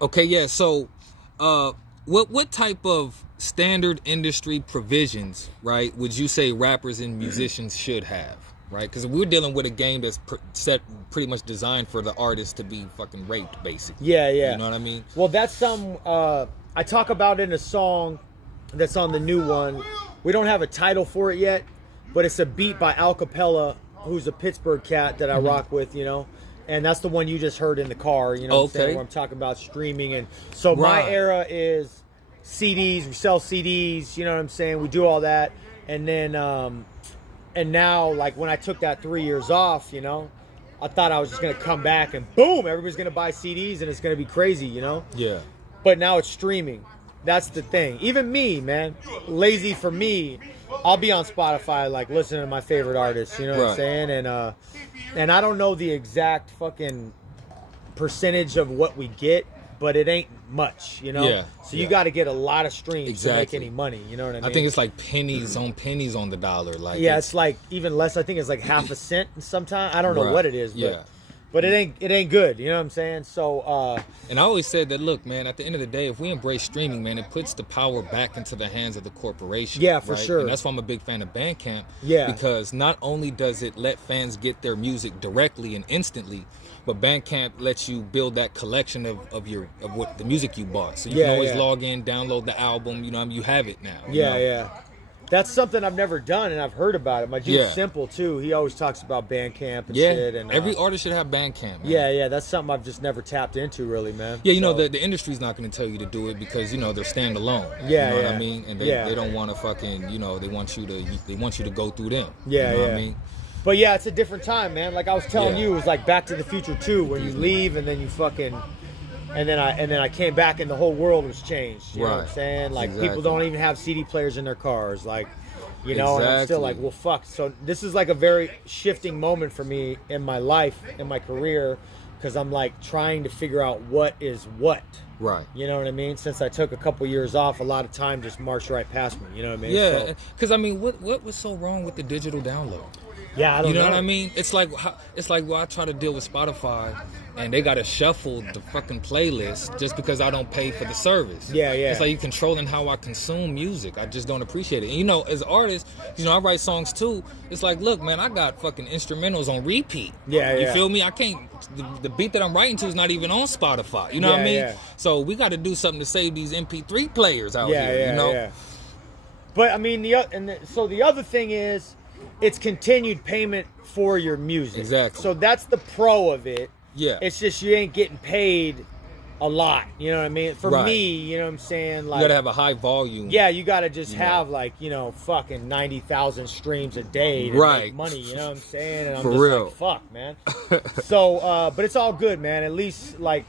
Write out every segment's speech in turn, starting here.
Okay, yeah. So, what type of standard industry provisions, right, would you say rappers and musicians should have, right? Because we're dealing with a game that's set pretty much designed for the artist to be fucking raped, basically. Yeah, yeah. You know what I mean? Well, that's some I talk about in a song that's on the new one. We don't have a title for it yet, but it's a beat by Al Capella, who's a Pittsburgh cat that I rock with, you know. And that's the one you just heard in the car, you know what I'm saying, where I'm talking about streaming. And so my era is CDs, we sell CDs, you know what I'm saying, we do all that. And then, and now, like, when I took that 3 years off, you know, I thought I was just going to come back and boom, everybody's going to buy CDs and it's going to be crazy, you know? Yeah. But now it's streaming. That's the thing. Even me, man, lazy for me, I'll be on Spotify, like, listening to my favorite artists, you know what I'm saying? And I don't know the exact fucking percentage of what we get, but it ain't much, you know? Yeah. So you got to get a lot of streams to make any money, you know what I mean? I think it's like pennies on the dollar. Like, yeah, it's like even less. I think it's like half a cent sometimes. I don't know what it is, but it ain't good, you know what I'm saying? So and I always said that, look, man, at the end of the day, if we embrace streaming, man, it puts the power back into the hands of the corporation. Yeah, for sure. And that's why I'm a big fan of Bandcamp. Yeah. Because not only does it let fans get their music directly and instantly, but Bandcamp lets you build that collection of what the music you bought. So you can always log in, download the album, you know, you have it now. Yeah. That's something I've never done, and I've heard about it. My dude Simple, too. He always talks about Bandcamp and shit. And, every artist should have Bandcamp, man. Yeah. That's something I've just never tapped into, really, man. Yeah, you know, the industry's not going to tell you to do it because, you know, they're standalone. Yeah, you know what I mean? And they don't want to fucking, you know, they want you to go through them. Yeah, you know what I mean? But yeah, it's a different time, man. Like I was telling you, it was like Back to the Future 2, where you leave and then you fucking... And then I came back and the whole world was changed. You know what I'm saying? Like, people don't even have CD players in their cars. Like... You know, and I'm still like, well, fuck. So this is like a very shifting moment for me in my life, in my career, because I'm like trying to figure out what is what. Right. You know what I mean? Since I took a couple years off, a lot of time just marched right past me. You know what I mean? Yeah. Because I mean, what was so wrong with the digital download? Yeah, I don't know. You know what I mean? It's like well, I try to deal with Spotify, and they gotta shuffle the fucking playlist just because I don't pay for the service. Yeah. It's like you controlling how I consume music. I just don't appreciate it. And, you know, as artists, you know, I write songs too. It's like, look, man, I got fucking instrumentals on repeat. Yeah. You feel me? I can't. The beat that I'm writing to is not even on Spotify. You know what I mean? Yeah. So we got to do something to save these MP3 players out here. You know. Yeah. But I mean, so the other thing is, it's continued payment for your music. Exactly. So that's the pro of it. Yeah. It's just you ain't getting paid a lot. You know what I mean? For me, you know what I'm saying? Like, you gotta have a high volume. Yeah, you gotta just have like, you know, fucking 90,000 streams a day to make money. You know what I'm saying? And I'm just like, fuck, man. So, but it's all good, man. At least, like,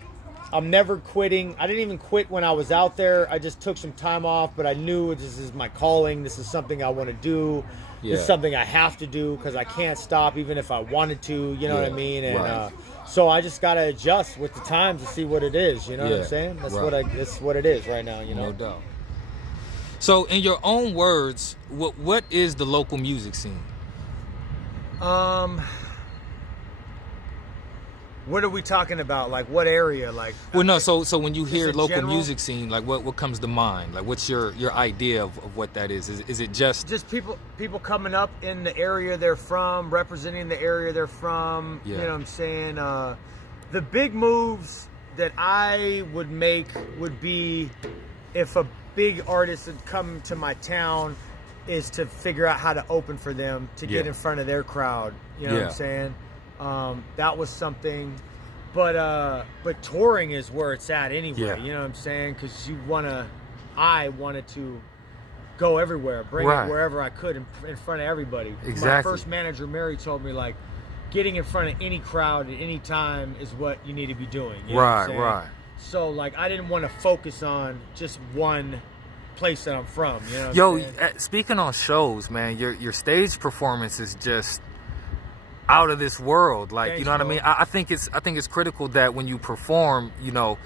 I'm never quitting. I didn't even quit when I was out there. I just took some time off, but I knew this is my calling. This is something I want to do. It's something I have to do because I can't stop even if I wanted to, you know what I mean? And so I just got to adjust with the times to see what it is, you know what I'm saying? That's what it is right now, you know? No doubt. So in your own words, what is the local music scene? What are we talking about? Like, what area? Like, well, no. So when you hear local general music scene, like what comes to mind? Like, what's your idea of what that is? Is it just people coming up in the area they're from, representing the area they're from? You know what I'm saying? The big moves that I would make would be if a big artist had come to my town, is to figure out how to open for them to get in front of their crowd. You know what I'm saying? That was something, but touring is where it's at anyway. You know what I'm saying? Because I wanted to go everywhere, bring it wherever I could in front of everybody. Exactly. My first manager, Mary, told me, like, getting in front of any crowd at any time is what you need to be doing. You know what I'm saying? So, like, I didn't want to focus on just one place that I'm from. You know what I'm saying? Speaking on shows, man, your stage performance is just out of this world. Like, Thanks, you know what I mean? I think it's critical that when you perform, you know,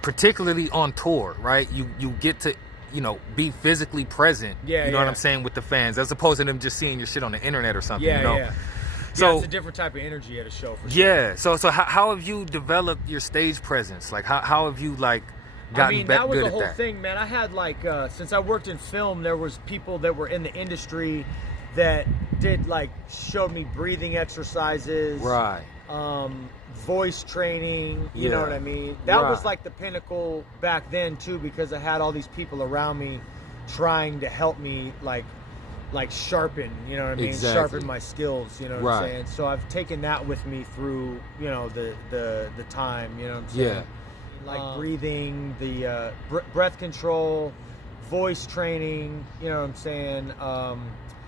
particularly on tour, right? You get to, you know, be physically present. You know what I'm saying, with the fans, as opposed to them just seeing your shit on the internet or something. You know? So it's a different type of energy at a show for sure. yeah. So how have you developed your stage presence? Like how have you like gotten that was good the at whole that? thing, man. I had like since I worked in film, there was people that were in the industry that did like showed me breathing exercises, Right. voice training. You know what I mean? That was like the pinnacle back then too, because I had all these people around me trying to help me like sharpen, you know what I mean? Exactly. Sharpen my skills, you know what I'm saying? So I've taken that with me through, you know, the time, you know what I'm saying? Yeah. Like breathing, the breath control, voice training, you know what I'm saying?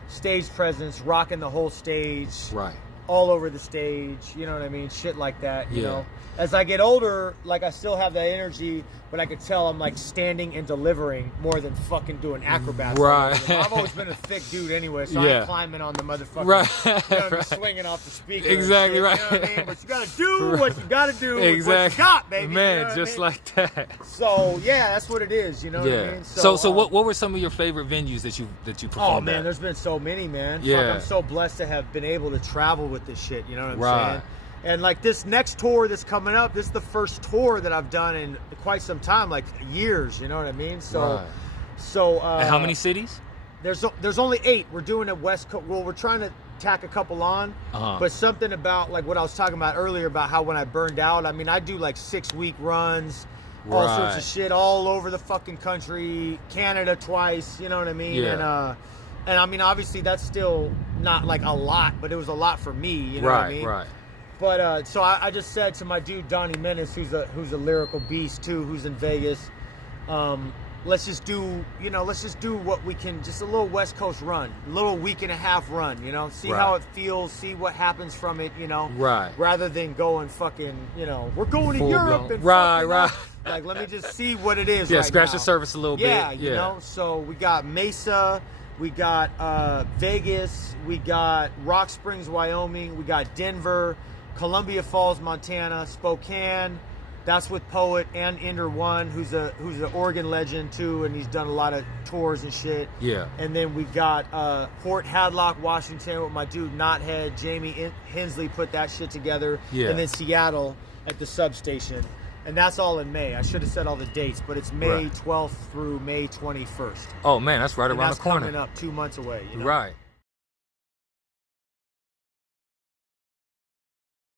Stage presence, rocking the whole stage. Right. All over the stage, you know what I mean? Shit like that, you Yeah. know? As I get older, like I still have that energy, but I could tell I'm like standing and delivering more than fucking doing acrobats. Right. I've always been a thick dude anyway, so Yeah. I'm climbing on the motherfucker. Right. You know what I mean? Right. Swinging off the speaker. Exactly, and right. shit, you know what I mean? But you gotta do what you gotta do with Exactly. what you got, baby. Man, you know what just I mean? like that. So, yeah, that's what it is, you know what I mean? So what were some of your favorite venues that you performed Oh man, at? there's been so many, man. Yeah. Fuck, I'm so blessed to have been able to travel with this shit, you know what I'm Right. saying? And like this next tour that's coming up, this is the first tour that I've done in quite some time, like years, you know what I mean? So Right. so And how many cities? there's only 8. We're doing a West Coast. Well, we're trying to tack a couple on, but something about like what I was talking about earlier about how when I burned out, I mean, I do like 6-week runs, all sorts Right. of shit all over the fucking country, Canada twice, you know what I mean? Yeah. And I mean, obviously that's still not like a lot, but it was a lot for me, you know what I mean? Right. But so I just said to my dude Donnie Menace, who's a lyrical beast too, who's in Vegas, let's just do what we can, just a little West Coast run, a little week and a half run, you know, see how it feels, see what happens from it, you know, rather than going fucking, you know, we're going to Europe and right. Like, let me just see what it is. Yeah, right scratch now. the surface a little bit. Yeah, you know. So we got Mesa, we got Vegas, we got Rock Springs, Wyoming, we got Denver, Columbia Falls, Montana, Spokane. That's with Poet and Ender One, who's an Oregon legend too, and he's done a lot of tours and shit. Yeah. And then we got Port Hadlock, Washington, with my dude Knothead, Jamie Hensley put that shit together. Yeah. And then Seattle at the substation. And that's all in May. I should have said all the dates, but it's May 12th through May 21st. Oh man, that's right And around that's the corner. coming up 2 months away. You know? Right.